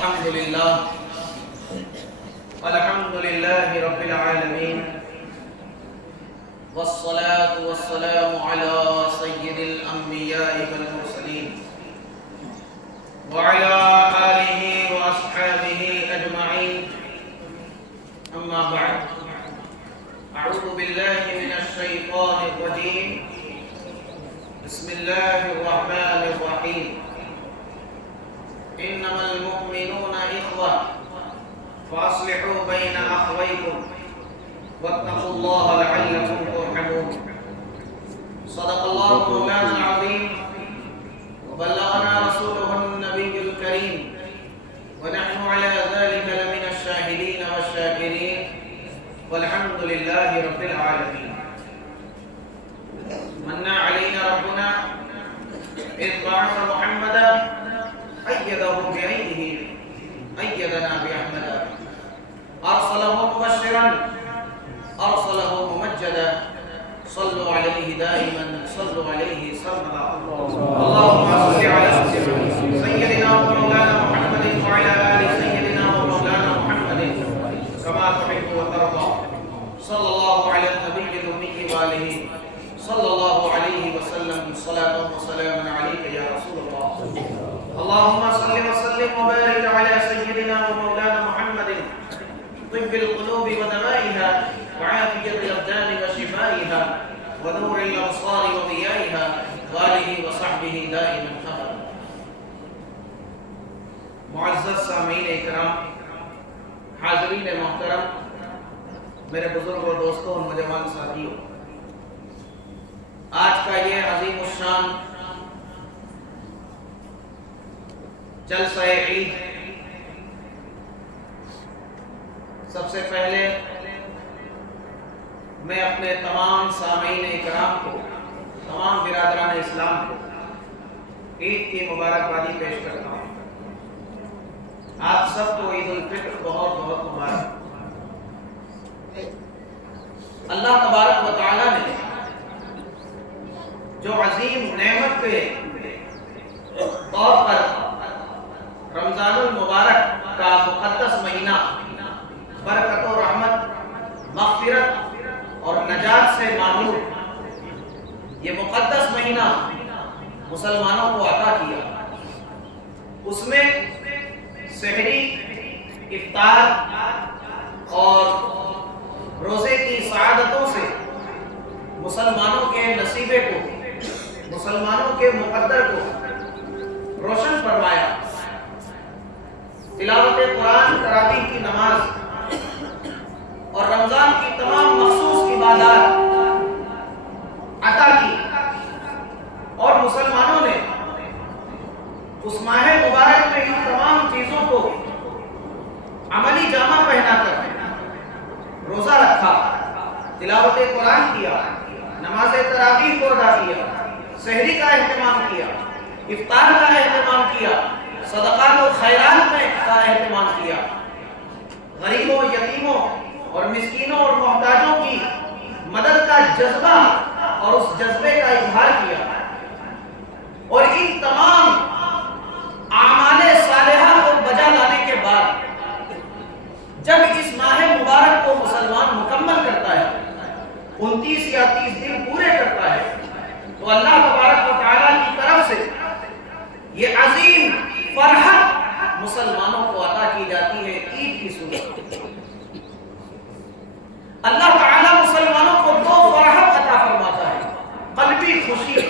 الحمد لله رب العالمين والصلاة والسلام على سيد الأنبياء والمرسلين وعلى آله وأصحابه أجمعين أما بعد أعوذ بالله من الشيطان الرجيم بسم الله الرحمن الرحيم إنما المؤمنون إخوة فأصلحوا بين أخويكم واتقوا الله لعلكم ترحمون صدق الله مولانا العظيم وبلغنا رسوله النبي الكريم ونحن على ذلك لمن الشاهدين والشاكرين والحمد لله رب العالمين من علينا ربنا إذ بعث محمدا أيده بأيده أيدنا بأحمد أرسله مبشرا أرسله ممجدا صلوا عليه دائما صلوا عليه سرمدا اللهم صل على سيدنا ومولانا محمد وعلى آل سيدنا ومولانا محمد كما تحب وترضى صلى الله على النبي الأمي وآله صلى الله عليه وسلم صلاة وسلاما عليك يا رسول الله اللهم صل وسلم وبارك على سيدنا ومولانا محمد طب القلوب ودوائها وعافية الأبدان وشفائها ونور الأبصار وضيائها وآله وصحبه دائما أبدا. معزز سامعین اکرام، حاضرین محترم، میرے بزرگ اور دوستوں اور نوجوان ساتھیوں، آج کا یہ عظیم الشان جلسہ عید سب سے پہلے میں اپنے تمام سامعین اکرام کو، تمام برادران اسلام کو عید کی مبارکبادی پیش کرتا ہوں۔ آپ سب کو عید الفطر بہت بہت مبارک۔ اللہ تبارک و تعالی نے جو عظیم نعمت کے طور پر رمضان المبارک کا مقدس مہینہ برکت و رحمت، مغفرت اور نجات سے معمور یہ مقدس مہینہ مسلمانوں کو عطا کیا، اس میں سحری، افطار اور روزے کی سعادتوں سے مسلمانوں کے نصیبے کو، مسلمانوں کے مقدر کو روشن فرمایا۔ تلاوت قرآن، تراویح کی نماز اور رمضان کی تمام مخصوص عبادات عطا کی، اور مسلمانوں نے اس ماہ مبارک میں ان تمام چیزوں کو عملی جامہ پہنا کر روزہ رکھا، تلاوت قرآن کیا، نماز تراویح کو ادا کیا، سحری کا اہتمام کیا، افطار کا اہتمام کیا، صدقات و خیرات میں کا اہتمام کیا، غریبوں، یتیموں اور مسکینوں اور محتاجوں کی مدد کا جذبہ اور اس جذبے کا اظہار کیا، اور ان تمام اعمال صالحہ کو بجا لانے کے بعد جب اس ماہ مبارک کو مسلمان مکمل کرتا ہے، 29 یا 30 دن پورے کرتا ہے، تو اللہ تبارک و تعالیٰ کی طرف سے یہ عظیم فرحت مسلمانوں کو عطا کی جاتی ہے عید کی صورت۔ اللہ تعالیٰ مسلمانوں کو دو فرحت عطا فرماتا ہے، قلبی خوشی،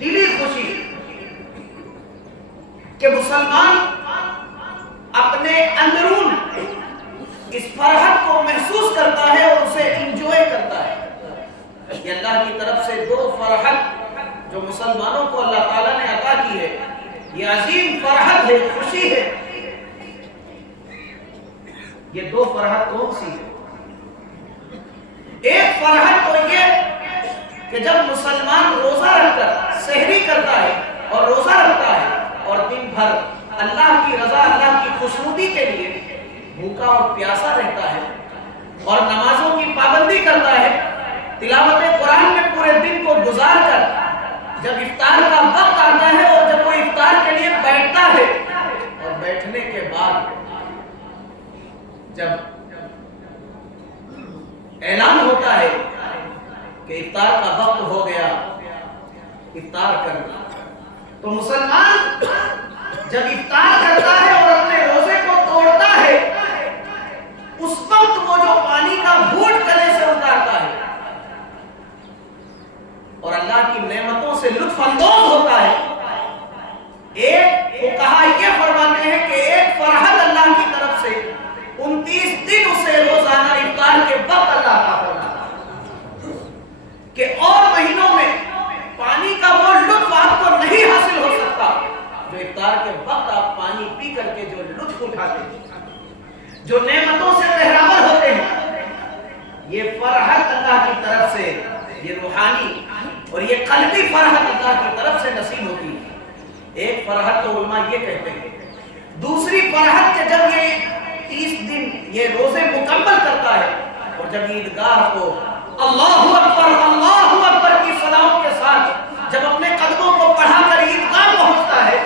دلی خوشی، کہ مسلمان اپنے اندرون اس فرحت کو محسوس کرتا ہے اور اسے انجوائے کرتا ہے۔ یہ اللہ کی طرف سے دو فرحت جو مسلمانوں کو اللہ تعالیٰ نے عطا کی ہے، یہ عظیم فرحت ہے، خوشی ہے۔ یہ دو فرحت کون سی ہے؟ ایک فرحت تو یہ کہ جب مسلمان روزہ رکھ کر سحری کرتا ہے اور روزہ رکھتا ہے اور دن بھر اللہ کی رضا، اللہ کی خوشنودی کے لیے بھوکا اور پیاسا رہتا ہے اور نمازوں کی پابندی کرتا ہے، تلاوت قرآن میں پورے دن کو گزار کر جب افطار کا وقت آتا ہے اور جب وہ افطار کے لیے بیٹھتا ہے اور افطار کا وقت ہو گیا، افطار کرنا. تو مسلمان جب افطار کرتا ہے اور اپنے روزے کو توڑتا ہے، اس وقت وہ جو پانی کا گھونٹ گلے سے اتارتا ہے اور اللہ کی نعمتوں سے لطف اندوز ہوتا ہے، وہ کہا یہ فرماتے ہیں کہ ایک فرحت اللہ کی طرف سے 29 دن اسے روزانہ افطار کے وقت اللہ عطا فرماتا ہے کہ اور مہینوں میں پانی کا وہ لطف آپ کو نہیں حاصل ہو سکتا جو افطار کے وقت آپ پانی پی کر کے جو لطف اٹھاتے ہیں، جو نعمتوں سے بہرامر ہوتے ہیں. یہ فرحت اللہ کی طرف سے، یہ روحانی اور یہ قلبی فرحت اللہ کی طرف سے نصیب ہوتی ہے. ایک فرحت تو علماء یہ کہتے ہیں. دوسری فرحت کہ جب یہ 30 دن یہ روزے مکمل کرتا ہے اور جب عیدگاہ کو اللہ اکبر کی صلاحوں کے ساتھ جب اپنے قدموں کو بڑھا کر عیدگاہ پہنچتا ہے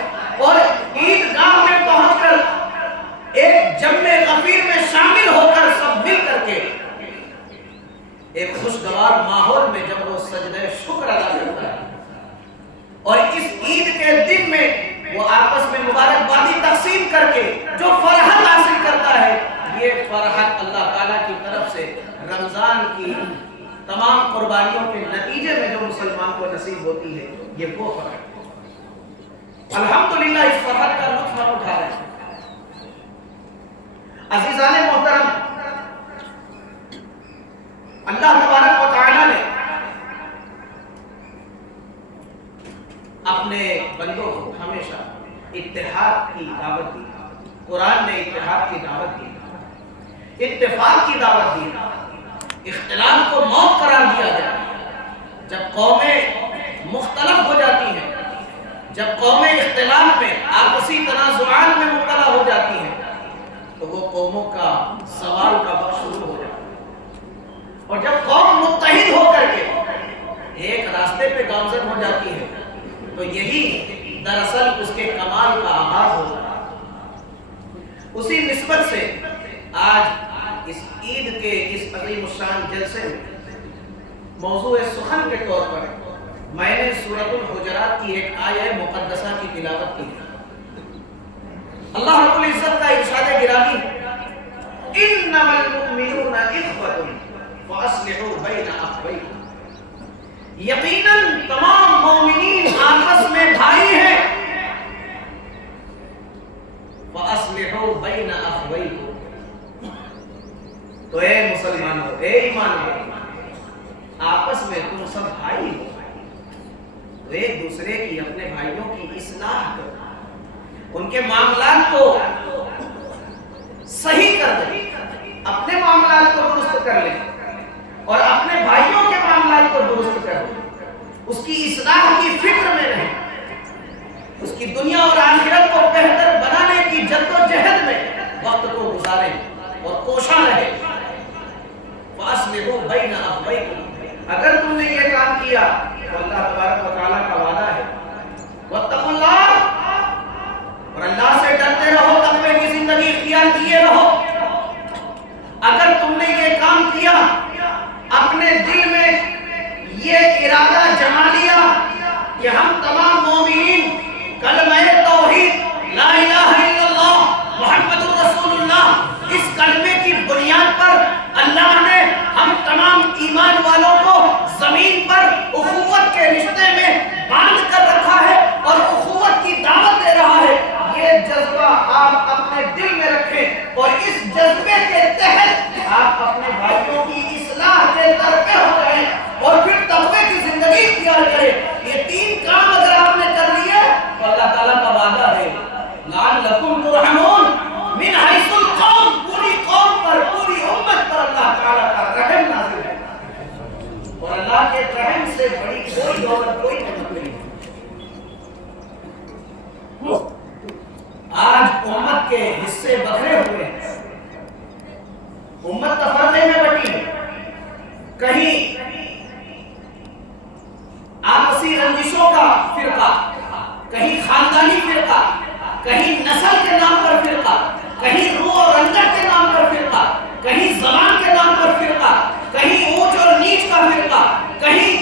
اور عیدگاہ میں پہنچ کر ایک جمع غفیر میں شامل ہو کر سب مل کر کے ایک خوشگوار ماحول میں جب وہ سجدہ شکر ادا کرتا ہے اور اس عید کے دن میں وہ آپس میں مبارکبادی تقسیم کر کے جو فرحت حاصل کرتا ہے، یہ فرحت اللہ تعالیٰ کی طرف سے رمضان کی تمام قربانیوں کے نتیجے میں جو مسلمان کو نصیب ہوتی ہے، یہ وہ فرحت. الحمدللہ اس فرحت کا لطف ہم اٹھا رہے ہیں. عزیزان محترم، اللہ تبارک و تعالیٰ نے اپنے بندوں کو ہمیشہ اتحاد کی دعوت دی. قرآن نے اتحاد کی دعوت دی، اتفاق کی دعوت دی. اختلاف کو موت قرار دیا گیا. جب قومیں مختلف ہو جاتی ہیں، جب قومیں اختلاف میں آپسی تنازعات میں مبتلا ہو جاتی ہیں، تو وہ قوموں کا سوال کا وقت شروع ہو جاتا ہے. اور جب قوم متحد ہو کر کے ایک راستے پہ گامزن ہو جاتی ہے، تو یہی دراصل اس کے کمال کا آغاز ہوتا ہے. اسی نسبت سے آج اس عید کے اس عظیم الشان جلسے میں موضوع سخن کے طور پر میں نے سورۃ الحجرات کی ایک آیہ مقدسہ کی تلاوت کی. اللہ رب العزت کا ارشاد گرامی، انما المؤمنون اخوة فاصلحوا بین اخویکم. یقیناً تمام مومنین آپس میں بھائی ہیں. فاصلحوا بین اخویکم. تو اے مسلمانوں، اے ایمانوں، آپس میں تم سب بھائی ہو، تو ایک دوسرے کی، اپنے بھائیوں کی اصلاح کرو، ان کے معاملات کو صحیح کر دیں، اپنے معاملات کو درست کر لیں اور اپنے بھائیوں کے معاملات کو درست کر دیں. اس کی اصلاح کی فکر میں رہیں، اس کی دنیا اور آخرت کو بہتر بنانے کی جد و جہد میں وقت کو گزاریں اور کوشاں رہیں. فاصلحوا بین اخویکم. اگر تم نے یہ کام کیا تو اللہ تبارک و تعالیٰ کا وعدہ ہے، واتقوا اللہ، اور اللہ سے ڈرتے رہو، تقوی کی زندگی اختیار کیے رہو. اگر تم نے یہ کام کیا، اپنے دل میں یہ ارادہ جما لیا کہ ہم تمام مومنین کلمہ توحید لا الہ الا اللہ محمد رسول اللہ، اس کلمے کی بنیاد پر اللہ نے ہم تمام ایمان والوں کو زمین پر اخوت کے رشتے میں باندھ کر رکھا ہے اور اخوت کی دعوت دے رہا ہے. یہ جذبہ آپ اپنے دل میں رکھیں اور اس جذبے کے تحت آپ اپنے بھائیوں کی اصلاح کے طرفے ہو جائیں اور پھر تقوی کی زندگی اختیار کریں. یہ تین کام اگر آپ نے کر لیے تو اللہ تعالیٰ کا وعدہ ہے لعلکم ترحمون، من حیث القوم، پوری قوم پر، پوری امت پر اللہ تعالیٰ کا رحم نازل ہے. اور اللہ کے رحم سے بڑی کوئی دولت، کوئی نعمت نہیں. آج امت کے حصے بکھرے ہوئے ہیں، امت تفرقے میں بٹی ہے. کہیں آپسی رنجشوں کا فرقہ، کہیں خاندانی فرقہ، کہیں نسل کے نام پر فرقہ، کہیں روح اور رنجت کے نام پر فرقہ، کہیں زبان کے نام پر فرقہ، کہیں اونچ اور نیچ کا فرقہ، کہیں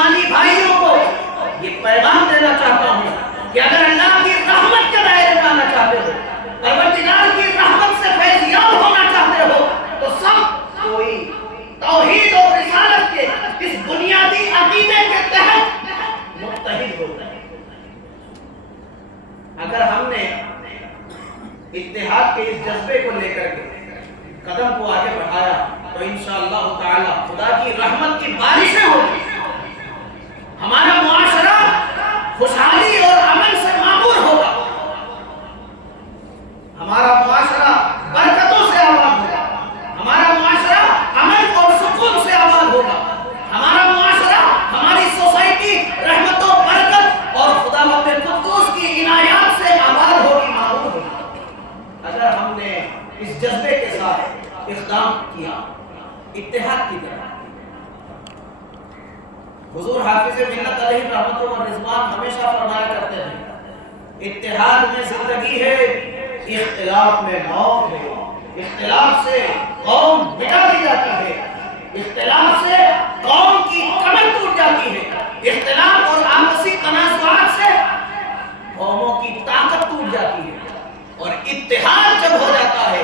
ایمانی بھائیوں کو یہ پیغام دینا چاہتا ہوں کہ اگر اللہ کی رحمت کے دائرے میں آنا چاہتے ہو، پروردگار کی رحمت سے فیض یاب ہونا چاہتے ہو، تو سب کوئی توحید اور رسالت کے اس بنیادی عقیدے کے تحت متحد ہوتا ہے۔ اگر ہم نے اتحاد کے اس جذبے کو لے کر کے قدم کو آگے بڑھایا تو انشاءاللہ تعالی خدا کی رحمت کی بارشیں ہوگی، ہمارا معاشرہ خوشحالی اور امن سے معمور ہوگا، ہمارا معاشرہ برکتوں سے آباد ہوگا، ہمارا معاشرہ امن اور سکون سے آباد ہوگا، ہمارا معاشرہ، ہماری سوسائٹی رحمت و برکت اور خداوند قدوس کی عنایات سے آباد ہوگی، معمور ہوگی، اگر ہم نے اس جذبے کے ساتھ اقدام کیا اتحاد کی طرح۔ حضور حافظ ملت علیہ رحمت و رضوان ہمیشہ فرمایا کرتے ہیں، اتحاد میں زندگی ہے، اختلاف میں موت ہے، اختلاف سے قوم مٹا دی جاتی ہے، اختلاف سے قوم کی کمر ٹوٹ جاتی ہے، اختلاف اور آپسی تنازعات سے قوموں کی طاقت ٹوٹ جاتی ہے، اور اتحاد جب ہو جاتا ہے،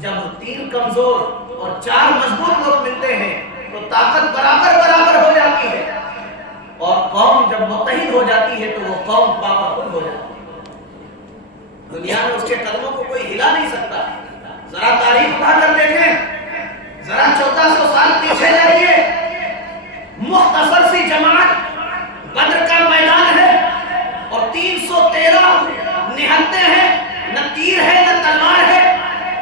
جب تین کمزور اور چار مضبوط لوگ ملتے ہیں تو طاقت برابر ہو جاتی ہے، اور قوم جب متحد ہو جاتی ہے تو وہ قوم پاورفل ہو جاتی ہے۔ دنیا میں اس کے قدموں کو کوئی ہلا نہیں سکتا۔ ذرا تاریخ اٹھا کر دیکھیں، ذرا 1400 سال پیچھے جائیے، مختصر سی جماعت بدر کا میدان ہے اور 313 نہتے ہیں، نہ تیر ہے نہ تلوار ہے،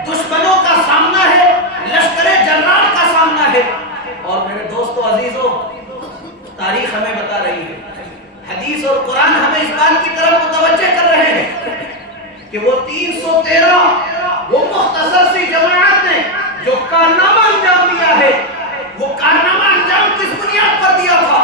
دشمنوں کا سامنا ہے، لشکر جرار کا سامنا ہے، اور میرے دوستو عزیزو، تاریخ ہمیں بتا رہی ہے، حدیث اور قرآن ہمیں اس بات کی طرف متوجہ کر رہے ہیں کہ وہ 313 وہ مختصر سی جماعت نے جو کارنامہ انجام دیا ہے، وہ کارنامہ انجام کس بنیاد پر دیا تھا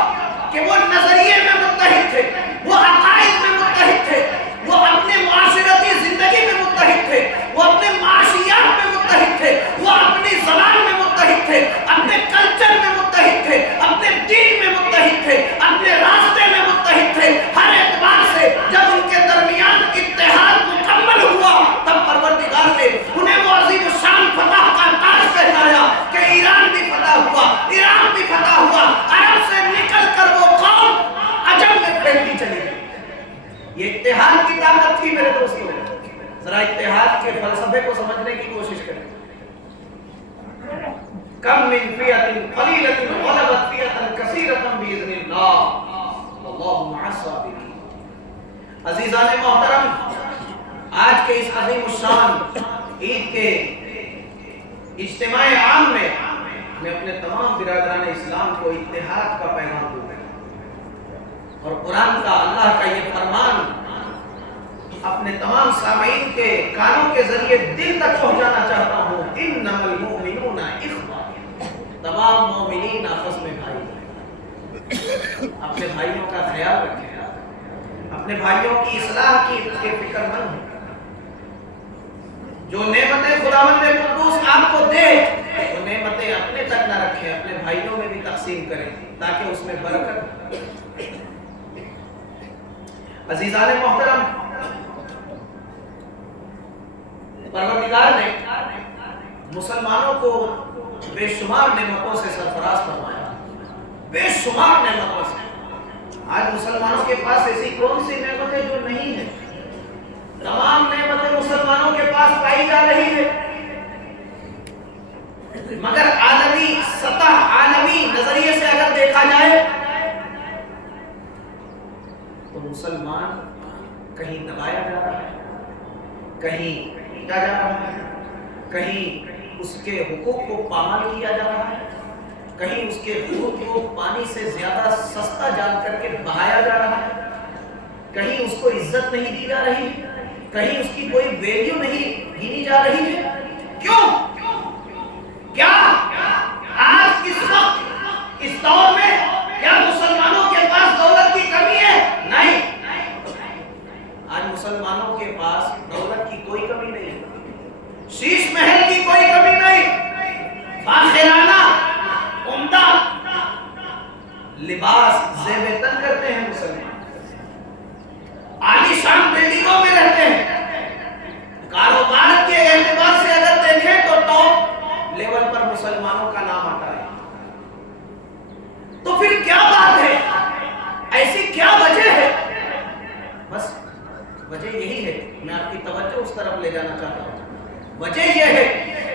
کہ وہ نظریے میں متحد تھے، وہ عقائد میں متحد تھے، وہ اپنے معاشرتی زندگی میں متحد تھے، وہ اپنے معاشیات میں متحد تھے، وہ اپنی زبان میں متحد تھے، اپنے کلچر میں متحد تھے، اپنے دین میں متحد تھے، اپنے راستے میں متحد تھے۔ ہر اعتبار سے جب ان کے درمیان اتحاد مکمل ہوا تب پروردگار نے انہیں وہ عظیم شان فتح کا تاج پہنایا کہ ایران بھی فتح ہوا، ایران بھی فتح ہوا، عرب سے نکل کر وہ قوم عجم میں پھیلتی چلی گئی۔ یہ اتحاد کی طاقت تھی میرے دوستوں۔ ذرا اتحاد کے فلسفے کو سمجھنے کی کوشش کریں۔ کم من فئۃ قلیلۃ غلبت فئۃ کثیرۃ باذن اللہ واللہ مع الصابرین۔ عزیزان محترم، آج کے اس عظیم الشان عید کے اجتماع عام میں میں اپنے تمام برادران اسلام کو اتحاد کا پیغام دوں گا، اور قرآن کا، اللہ کا یہ فرمان اپنے تمام سامعین کے کانوں کے ذریعے دل تک پہنچانا چاہتا ہوں۔ انما المؤمنون اخوہ، تمام مومنین آپس میں بھائی ہیں۔ اپنے بھائیوں کا خیال رکھیں، اپنے بھائیوں کی اصلاح کی فکر مند ہیں۔ جو نعمتیں خداوند قدوس آپ کو دے وہ نعمتیں اپنے تک نہ رکھیں، اپنے بھائیوں میں بھی تقسیم کریں تاکہ اس میں برکت۔ عزیزان محترم، پروردگار نے مسلمانوں کو بے شمار نعمتوں سے سرفراز فرمایا، بے شمار نعمتوں سے۔ آج مسلمانوں کے پاس ایسی کون سی نعمتیں جو نہیں ہیں؟ تمام نعمتیں مسلمانوں کے پاس پائی جا رہی ہے، مگر عالمی سطح، عالمی نظریے سے اگر دیکھا جائے تو مسلمان کہیں دبایا جا رہا ہے، کہیں پیٹا جا رہا ہے، کہیں اس کے حقوق کو پامال کیا جا رہا ہے، کہیں اس کے حقوق کو پانی سے زیادہ سستا جان کر کے بہایا جا رہا ہے، کہیں اس کو عزت نہیں دی جا رہی، کہیں اس کی کوئی ویلیو نہیں گنی جا رہی ہے۔ کیوں؟ کیا آج اس وقت اس دور میں کیا مسلمانوں کے پاس دولت کی کمی ہے؟ نہیں، آج مسلمانوں کے پاس دولت کی کوئی کمی نہیں، شیش محل کی کوئی کمی نہیں، فاخرانہ عمدہ وجہ یہ ہے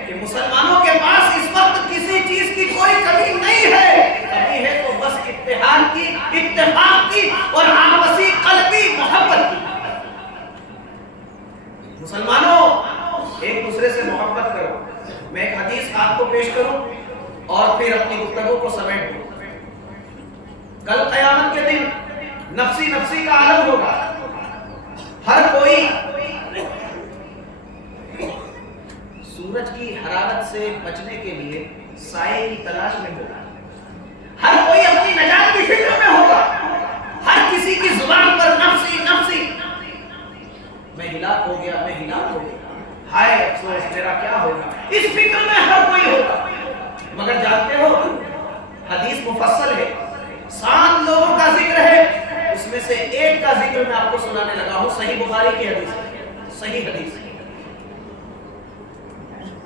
کہ مسلمانوں کے پاس اس وقت کسی چیز کی کوئی کمی نہیں ہے، کمی ہے تو بس اتحاد کی، اتفاق کی اور آپسی قلبی محبت کی۔ مسلمانوں ایک دوسرے سے محبت کرو۔ میں ایک حدیث آپ کو پیش کروں اور پھر اپنی گفتگو کو سمیٹ دوں۔ کل قیامت کے دن نفسی نفسی کا عالم ہوگا، ہر کوئی سورج کی حرارت سے بچنے کے لیے سائے کی تلاش میں ہوگا، ہر کوئی اپنی نجات کی فکر میں ہوگا، ہر کسی کی زبان پر نفسی نفسی، میں ہلاک ہو گیا، میں ہلاک ہو گیا، ہائے افسوس میرا کیا ہوگا، اس فکر میں ہر کوئی ہوگا۔ مگر جانتے ہو حدیث مفصل ہے، 7 لوگوں کا ذکر ہے، اس میں سے ایک کا ذکر میں آپ کو سنانے لگا ہوں، صحیح بخاری کی حدیث ہے، صحیح حدیث ہے۔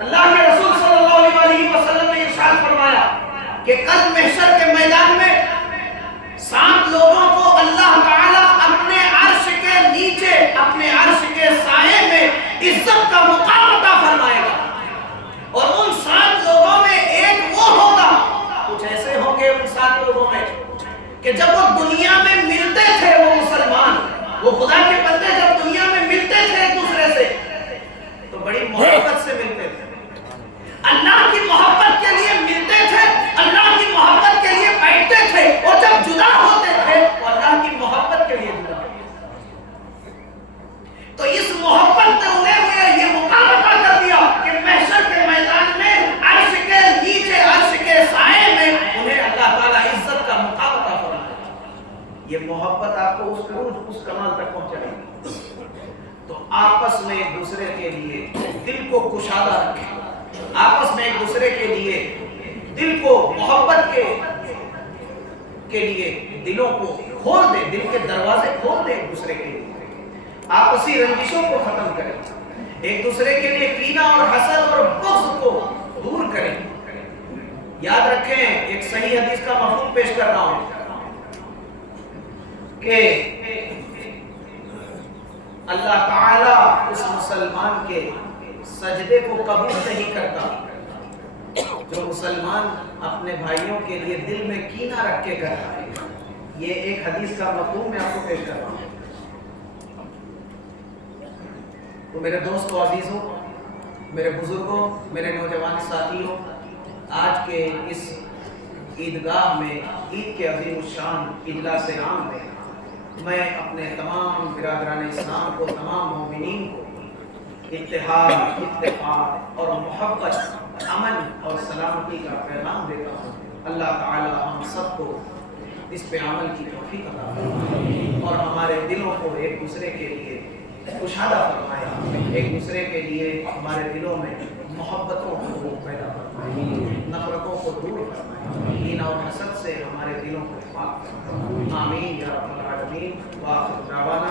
اللہ کے رسول صلی اللہ علیہ وسلم نے ارشاد فرمایا کہ کل محشر کے میدان میں 7 لوگوں کو اللہ تعالیٰ اپنے عرش کے نیچے، اپنے عرش کے سائے میں عزت کا مقام عطا فرمائے گا، اور ان 7 لوگوں میں ایک وہ ہوگا، کچھ ایسے ہوں گے ان 7 لوگوں میں کہ جب وہ دنیا میں ملتے تھے، وہ مسلمان، وہ خدا کے بندے جب دنیا میں ملتے تھے ایک دوسرے سے تو بڑی محبت سے ملتے تھے، اللہ کی محبت کے لیے ملتے تھے، اللہ کی محبت کے لیے بیٹھتے تھے، اور جب جدا ہوتے تھے تو اللہ کی محبت کے لیے جدا ہوتے تھے۔ تو اس محبت نے انہیں یہ مقام عطا کر دیا کہ محشر کے میدان میں عرش کے نیچے، عرش کے سائے میں انہیں اللہ تعالیٰ عزت کا مقام عطا فرمائے۔ یہ محبت آپ کو اس عروج، اس کمال تک پہنچائے گی۔ تو آپس میں ایک دوسرے کے لیے دل کو کشادہ رکھیں، آپس میں ایک دوسرے کے لیے دل کو محبت کے لیے دلوں کو کھول دیں، دل کے دروازے کھول دیں ایک دوسرے کے لیے، آپسی رنجشوں کو ختم کریں، ایک دوسرے کے لیے کینہ اور حسد اور بغض کو دور کریں۔ یاد رکھیں، ایک صحیح حدیث کا مفہوم پیش کر رہا ہوں کہ اللہ تعالیٰ اس مسلمان کے سجدے کو قبول نہیں کرتا جو مسلمان اپنے بھائیوں کے لیے دل میں کینہ رکھ کے کر رہا ہے۔ یہ ایک حدیث کا مفہوم میں آپ کو پیش کر رہا ہوں۔ تو میرے دوستو عزیزوں، میرے بزرگوں، میرے نوجوان ساتھیوں، آج کے اس عیدگاہ میں، عید کے عظیم الشان اجلاس عام میں میں اپنے تمام برادران اسلام کو، تمام مومنین کو اتحاد، اتفاق اور محبت، امن اور سلامتی کا پیغام دیتا ہوں۔ اللہ تعالی ہم سب کو اس پہ عمل کی توفیق عطا فرمائے اور ہمارے دلوں کو ایک دوسرے کے لیے کشادہ فرمائے، ایک دوسرے کے لیے ہمارے دلوں میں محبتوں کو پیدا فرمائے، نفرتوں کو دور فرمائے، کینہ اور حسد سے ہمارے دلوں کو پاک فرمائے۔ آمین یا رب العالمین۔ وآخر دعوانا